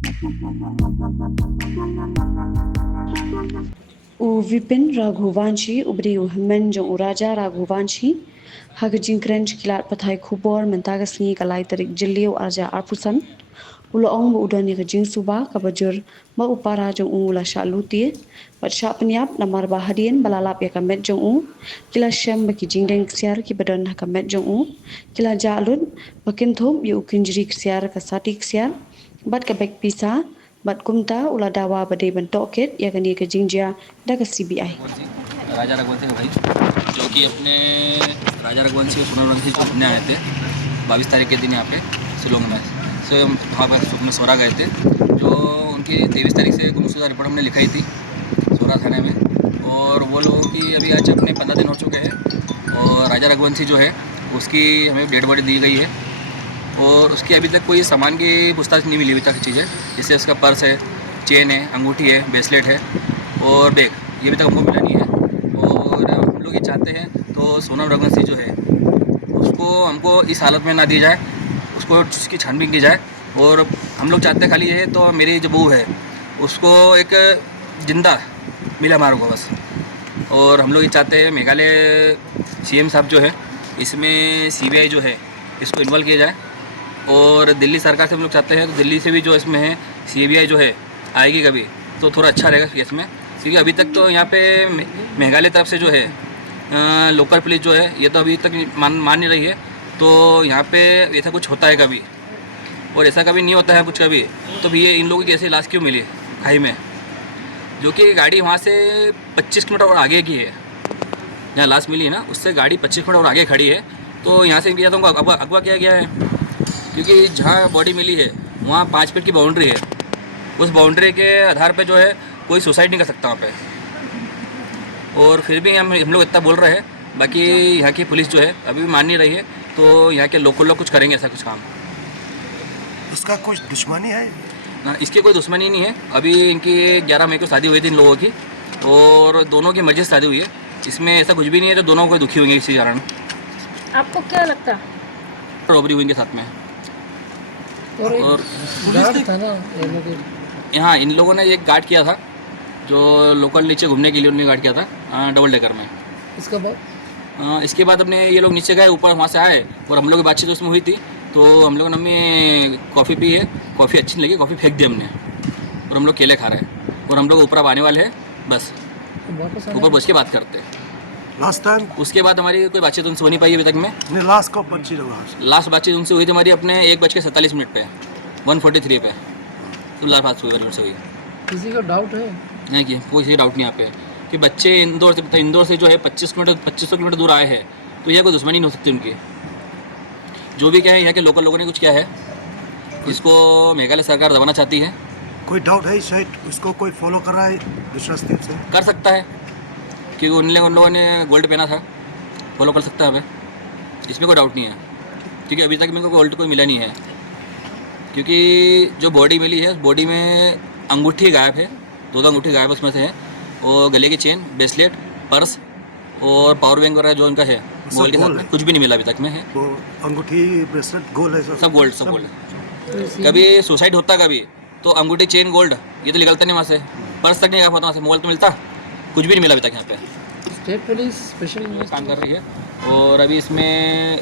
U Vipin Raghuvanshi ubri u Himen jong u Raja Raghuvanshi hagajing krench kilat pathai khubor mentagasni kalai tarik jiliu arja arpusan uloong bu udani gajing suba kabajur ma upara jong u la shaluti bat sha penyap namar bahadien balalap ya kamet jong u kila shem baki jingdeng ksiar ki badan kamet jong u kila jalun bakin thum yu kinjri ksiar kasati ksiar bat kabek pisa bat kumta ula dawa bade bentoket ya gani ke jingjia da ka CBI राजा रघुवंशी के भाई जो कि अपने राजा रघुवंशी के पुनर्वंशी जो घूमने आए थे 22 तारीख के दिन यहाँ पे शिलोंग में से वहाँ पर अपने सोरा गए थे। जो उनकी 23 तारीख से गुमशुदा रिपोर्ट हमने लिखाई थी सोरा थाने में, और वो लोगों की अभी आज अपने 15 दिन हो चुके हैं। और राजा रघुवंशी जो है उसकी हमें डेड बॉडी दी गई है और उसकी अभी तक कोई सामान की पूछताछ नहीं मिली अभी तक चीज़ें, जैसे उसका पर्स है, चेन है, अंगूठी है, ब्रेसलेट है और बैग, ये अभी तक हमको मिला नहीं है। और हम लोग ये चाहते हैं तो सोनम रघुवंशी जो है उसको हमको इस हालत में ना दी जाए, उसको उसकी छानबीन की जाए। और हम लोग चाहते हैं खाली ये तो मेरी जो बहू है उसको एक जिंदा मिला हमारे को बस। और हम लोग ये चाहते हैं मेघालय CM साहब जो है इसमें CBI जो है इसको इन्वॉल्व किया जाए। और दिल्ली सरकार से हम लोग चाहते हैं तो दिल्ली से भी जो इसमें है CBI जो है आएगी कभी तो थोड़ा अच्छा रहेगा केस में, क्योंकि अभी तक तो यहाँ पे मेघालय तरफ से जो है लोकल पुलिस जो है ये तो अभी तक मान नहीं रही है। तो यहाँ पे ऐसा कुछ होता है कभी और ऐसा कभी नहीं होता है कुछ कभी, तो भी ये इन लोगों की ऐसी लाश क्यों मिली खाई में, जो कि गाड़ी वहाँ से 25 किलोमीटर और आगे की है। जहाँ लाश मिली है ना उससे गाड़ी 25 किलोमीटर और आगे खड़ी है, तो यहाँ से किया तो उनको अगवा किया गया है। क्योंकि जहाँ बॉडी मिली है वहाँ 5 फीट की बाउंड्री है, उस बाउंड्री के आधार पे जो है कोई सुसाइड नहीं कर सकता वहाँ पे। और फिर भी हम लोग इतना बोल रहे हैं, बाकी यहाँ की पुलिस जो है अभी भी मान नहीं रही है, तो यहाँ के लोकल लोग कुछ करेंगे ऐसा कुछ काम। उसका कुछ दुश्मनी है ना, इसकी कोई दुश्मनी नहीं है। अभी इनकी 11 मई को शादी हुई थी इन लोगों की, और दोनों की मर्जी से शादी हुई है, इसमें ऐसा कुछ भी नहीं है जो दोनों को दुखी होंगे इसी कारण। आपको क्या लगता है? रॉबरी हुई इनके साथ में। और गार्ड था ना यहाँ इन लोगों ने एक गार्ड किया था जो लोकल नीचे घूमने के लिए उन्होंने गार्ड किया था डबल डेकर में। इसके बाद अपने ये लोग नीचे गए, ऊपर वहाँ से आए और हम लोग की बातचीत उसमें हुई थी, तो हम लोगों ने कॉफ़ी पी है, कॉफ़ी अच्छी नहीं लगी, कॉफ़ी फेंक दी हमने और हम लोग केले खा रहे हैं और हम लोग ऊपर अब आने वाले हैं, बस ऊपर पहुँच के बात करते हैं। लास्ट टाइम उसके बाद हमारी कोई बातचीत उनसे हो नहीं पाई अभी तक में। नहीं, लास्ट कब बातचीत हुआ? लास्ट बातचीत उनसे हुई थी हमारी अपने 1:47 पे 143 पे, तो लास्ट बात हुई उनसे हुई। किसी का डाउट है? नहीं कि कोई डाउट नहीं यहाँ पे कि बच्चे इंदौर से जो है 2500 किलोमीटर दूर आए हैं, तो यह कोई दुश्मनी नहीं हो सकती उनकी। जो भी क्या है यहाँ के लोकल लोगों ने कुछ किया है, इसको मेघालय सरकार दबाना चाहती है। कोई डाउट है शायद उसको कोई फॉलो कर रहा है दूसरा स्टेप से? कर सकता है, क्योंकि उन लोगों ने गोल्ड पहना था, फॉलो कर सकता है हमें, इसमें कोई डाउट नहीं है। क्योंकि अभी तक मेरे को गोल्ड कोई मिला नहीं है, क्योंकि जो बॉडी मिली है उस बॉडी में अंगूठी गायब है, 2 अंगूठी गायब उसमें से है, और गले की चेन, ब्रेसलेट, पर्स और पावर बैंक वगैरह जो उनका है गोल्ड के साथ में कुछ भी नहीं मिला अभी तक में है। वो अंगूठी ब्रेसलेट गोल्ड है सब गोल्ड। कभी सुसाइड होता कभी तो अंगूठी चेन गोल्ड ये तो निकलता नहीं वहाँ से, पर्स तक नहीं गायब होता वहाँ से, मोबाइल तो मिलता, कुछ भी नहीं मिला अभी तक यहाँ पे। स्टेट पुलिस स्पेशल काम कर रही है और अभी इसमें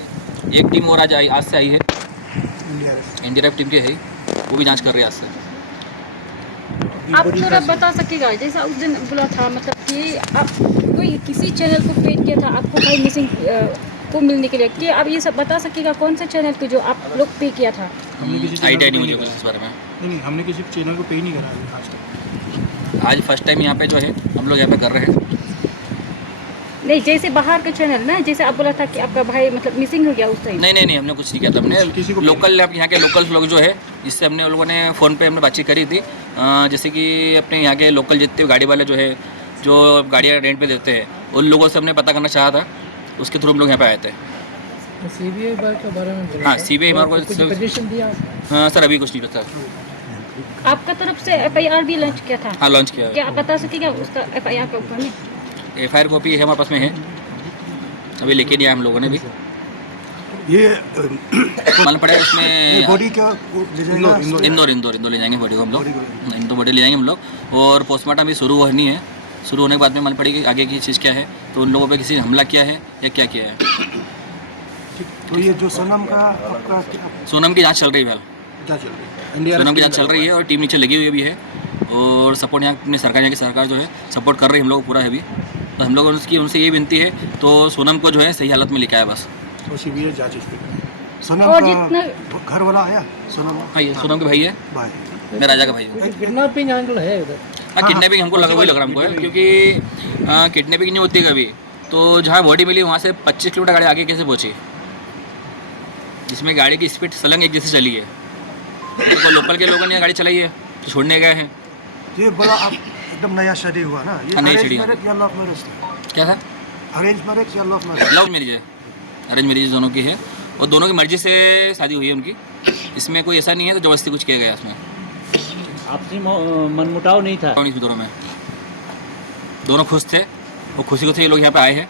एक टीम और आज से आई है, NDRF टीम की है, वो भी जांच कर रही है आज से। आप थोड़ा बता सकेगा, जैसा उस दिन बोला था मतलब कि आप कोई किसी चैनल को पेड किया था आपको भाई मिसिंग को मिलने के लिए, कि आप ये सब बता सकेगा कौन सा चैनल पे जो आप लोग पे किया था? आइडिया नहीं मुझे कुछ इस बारे में। नहीं, हमने किसी चैनल को पे नहीं करा आज तक। आज फर्स्ट टाइम यहाँ पे जो है हम लोग यहाँ पे कर रहे हैं। नहीं, जैसे बाहर का चैनल ना, जैसे आप बोला था कि आपका भाई मतलब मिसिंग हो गया उस टाइम। नहीं, हमने कुछ नहीं किया था। हमने लोकल यहाँ के लोकल लोग जो है जिससे हमने उन लोगों ने फ़ोन पे हमने बातचीत करी थी, जैसे कि अपने यहाँ के लोकल जितने गाड़ी वाले जो है जो गाड़ियाँ रेंट पे देते हैं उन लोगों से हमने पता करना चाहा था, उसके थ्रू हम लोग यहाँ पे आए थे। CBI के बारे में हाँ, CBI हमारे को पिटीशन दिया? हाँ सर, अभी कुछ नहीं पता। आपका तरफ से FIR भी लॉन्च किया था? हाँ, लॉन्च किया। क्या आप बता सकेगा उसका FIR का ऊपर में? FIR कॉपी है हमारे पास में है, अभी लेके नहीं आए हम लोगों ने भी। ये मालूम पड़ा इसमें बॉडी क्या वो ले जाएगा इंदौर ले जाएंगे बॉडी को हम लोग, बॉडी को इंदौर बॉडी ले जाएंगे हम लोग। और पोस्टमार्टम भी शुरू होनी है, शुरू होने के बाद में मालूम पड़ेगी आगे की चीज़ क्या है, तो उन लोगों पे किसी ने हमला किया है या क्या किया है। तो ये जो सोनम का आपका सोनम की जांच चल रही है फिलहाल, क्या चल रही है? सोनम की जांच चल रही है और टीम नीचे लगी हुई भी है और सपोर्ट यहाँ अपनी सरकार, यहाँ की सरकार जो है सपोर्ट कर रही है हम लोग पूरा है अभी। तो हम लोग उनसे ये विनती है तो सोनम को जो है सही हालत में लेके आए बस। तो सीबीआई जांच इस पर सोनम और का घर वाला आया सोनम हाँ ये सोनम के भाई है, भाई मैं राजा का भाई हूँ। किडनैपिंग एंगल है उधर। हाँ किडनैपिंग हमको लगा, वही लग रहा हमको है, क्योंकि किडनैपिंग नहीं होती कभी। तो जहाँ बॉडी मिली वहाँ से 25 किलोमीटर गाड़ी आगे कैसे पहुँची, जिसमें गाड़ी की स्पीड सलंग एक जैसे चली है। तो लोकल के लोगों ने गाड़ी चलाई है तो छोड़ने गए हैं। ये बड़ा अब एकदम नया शादी हुआ ना, ये हाँ, नई अरेंज शादी मैरिज या लव मैरिज था? क्या था? अरेंज मैरिज या लव मैरिज? लव मैरिज है, अरेंज मैरिज दोनों की है और दोनों की मर्जी से शादी हुई है उनकी। इसमें कोई ऐसा नहीं है तो जबरदस्ती कुछ किया गया इसमें। आपसी मनमुटाव नहीं था। नहीं दोनों में, दोनों खुश थे और खुशी को थे ये लोग यहाँ पे आए हैं।